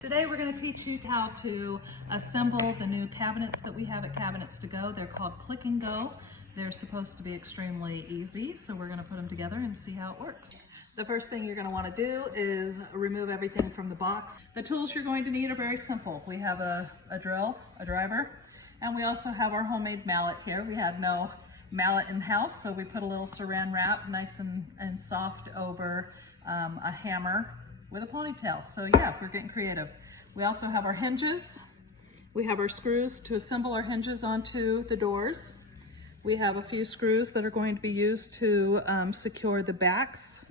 Today we're going to teach you how to assemble the new cabinets that we have at Cabinets to Go. They're called Click and Go. They're supposed to be extremely easy, so we're going to put them together and see how it works. The first thing you're going to want to do is remove everything from the box. The tools you're going to need are very simple. We have a drill, a driver, and we also have our homemade mallet here. We had no mallet in-house, so we put a little saran wrap nice and soft over a hammer with a ponytail. So yeah, we're getting creative. We also have our hinges. We have our screws to assemble our hinges onto the doors. We have a few screws that are going to be used to secure the backs.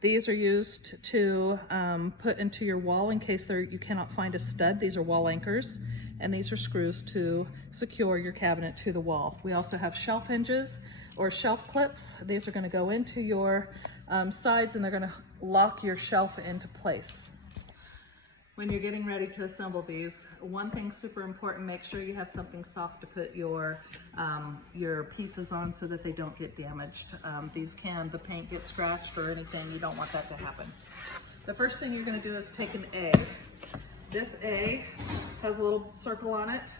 These are used to put into your wall in case you cannot find a stud. These are wall anchors, and these are screws to secure your cabinet to the wall. We also have shelf hinges or shelf clips. These are going to go into your sides, and they're going to lock your shelf into place. When you're getting ready to assemble these, one thing super important, make sure you have something soft to put your pieces on so that they don't get damaged. The paint gets scratched or anything. You don't want that to happen. The first thing you're going to do is take an A. This A has a little circle on it,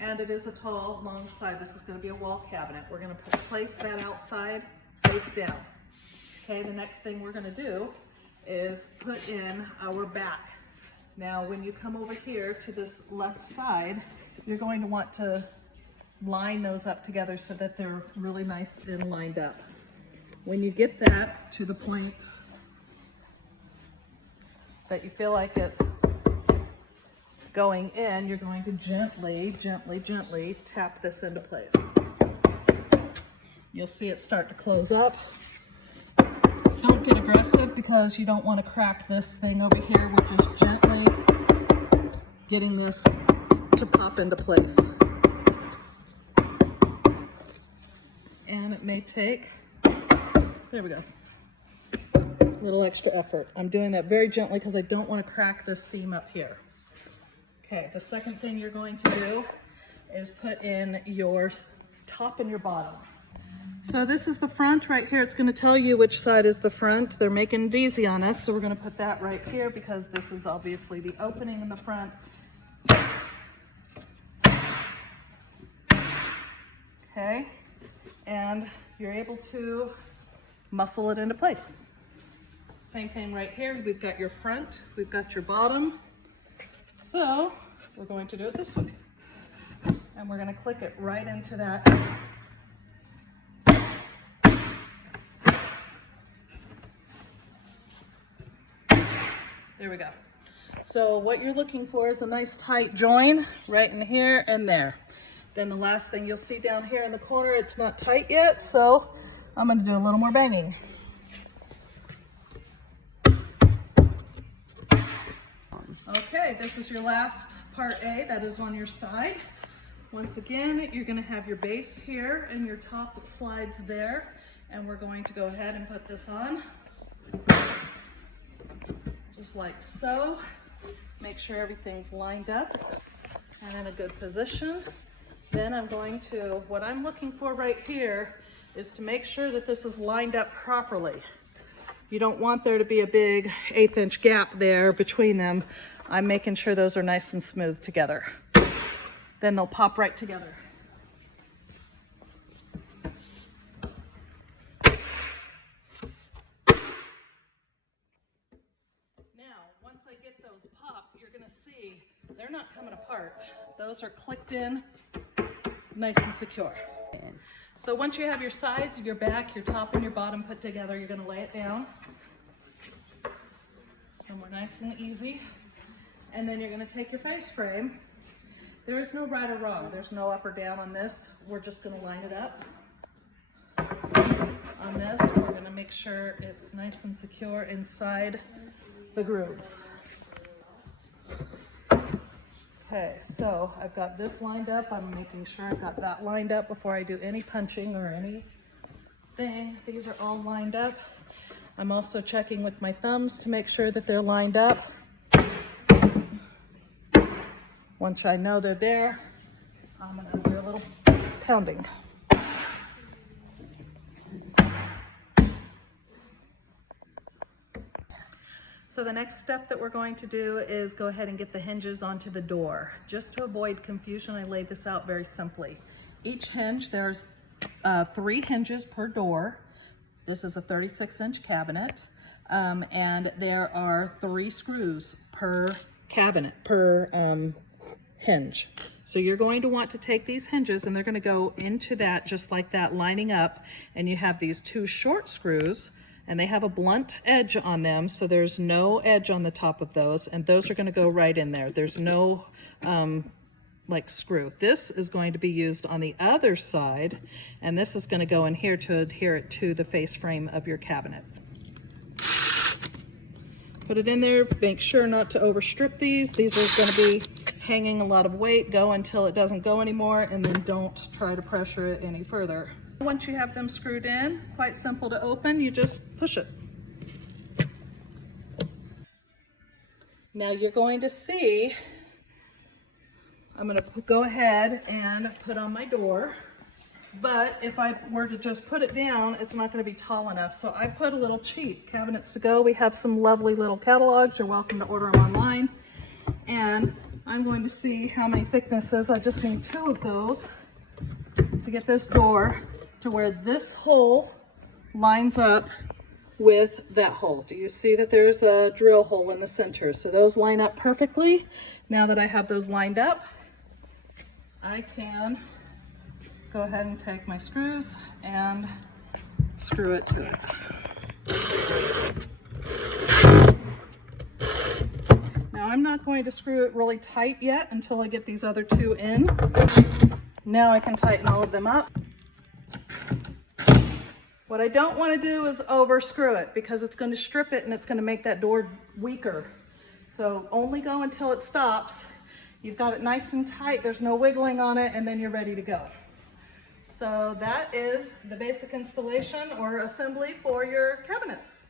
and it is a tall, long side. This is going to be a wall cabinet. We're going to place that outside, face down. Okay, the next thing we're going to do is put in our back. Now, when you come over here to this left side, you're going to want to line those up together so that they're really nice and lined up. When you get that to the point that you feel like it's going in, you're going to gently, gently, gently tap this into place. You'll see it start to close up. Don't get aggressive because you don't want to crack this thing over here. We're just gently getting this to pop into place. And it may take, there we go, a little extra effort. I'm doing that very gently because I don't want to crack this seam up here. Okay, the second thing you're going to do is put in your top and your bottom. So this is the front right here. It's going to tell you which side is the front. They're making it easy on us, so we're going to put that right here because this is obviously the opening in the front. Okay, and you're able to muscle it into place. Same thing right here. We've got your front, we've got your bottom. So we're going to do it this way. And we're going to click it right into that. There we go. So what you're looking for is a nice tight join right in here and there. Then the last thing you'll see down here in the corner, it's not tight yet, so I'm going to do a little more banging. Okay, this is your last part A, that is on your side. Once again, you're going to have your base here and your top slides there, and we're going to go ahead and put this on. Just like so. Make sure everything's lined up and in a good position. Then what I'm looking for right here is to make sure that this is lined up properly. You don't want there to be a big 1/8 inch gap there between them. I'm making sure those are nice and smooth together. Then they'll pop right together. Once I get those popped, you're gonna see they're not coming apart. Those are clicked in nice and secure. So once you have your sides, your back, your top, and your bottom put together, you're gonna lay it down somewhere nice and easy. And then you're gonna take your face frame. There is no right or wrong. There's no up or down on this. We're just gonna line it up. On this, we're gonna make sure it's nice and secure inside the grooves. Okay, so I've got this lined up. I'm making sure I've got that lined up before I do any punching or anything. These are all lined up. I'm also checking with my thumbs to make sure that they're lined up. Once I know they're there, I'm gonna do a little pounding. So the next step that we're going to do is go ahead and get the hinges onto the door. Just to avoid confusion, I laid this out very simply. Each hinge, there's 3 hinges per door. This is a 36-inch cabinet, and there are 3 screws per cabinet, per hinge. So you're going to want to take these hinges and they're going to go into that just like that, lining up, and you have these 2 short screws and they have a blunt edge on them, so there's no edge on the top of those, and those are going to go right in there. There's no like screw. This is going to be used on the other side, and this is going to go in here to adhere it to the face frame of your cabinet. Put it in there, make sure not to overstrip these. These are going to be hanging a lot of weight. Go until it doesn't go anymore, and then don't try to pressure it any further. Once you have them screwed in, quite simple to open, you just push it. Now you're going to see, I'm going to go ahead and put on my door, but if I were to just put it down, it's not going to be tall enough. So I put a little cheat. Cabinets to Go, we have some lovely little catalogs. You're welcome to order them online. And I'm going to see how many thicknesses. I just need 2 of those to get this door to where this hole lines up with that hole. Do you see that there's a drill hole in the center? So those line up perfectly. Now that I have those lined up, I can go ahead and take my screws and screw it to it. Now I'm not going to screw it really tight yet until I get these other 2 in. Now I can tighten all of them up. What I don't want to do is over screw it, because it's going to strip it and it's going to make that door weaker. So only go until it stops. You've got it nice and tight, there's no wiggling on it, and then you're ready to go. So that is the basic installation or assembly for your cabinets.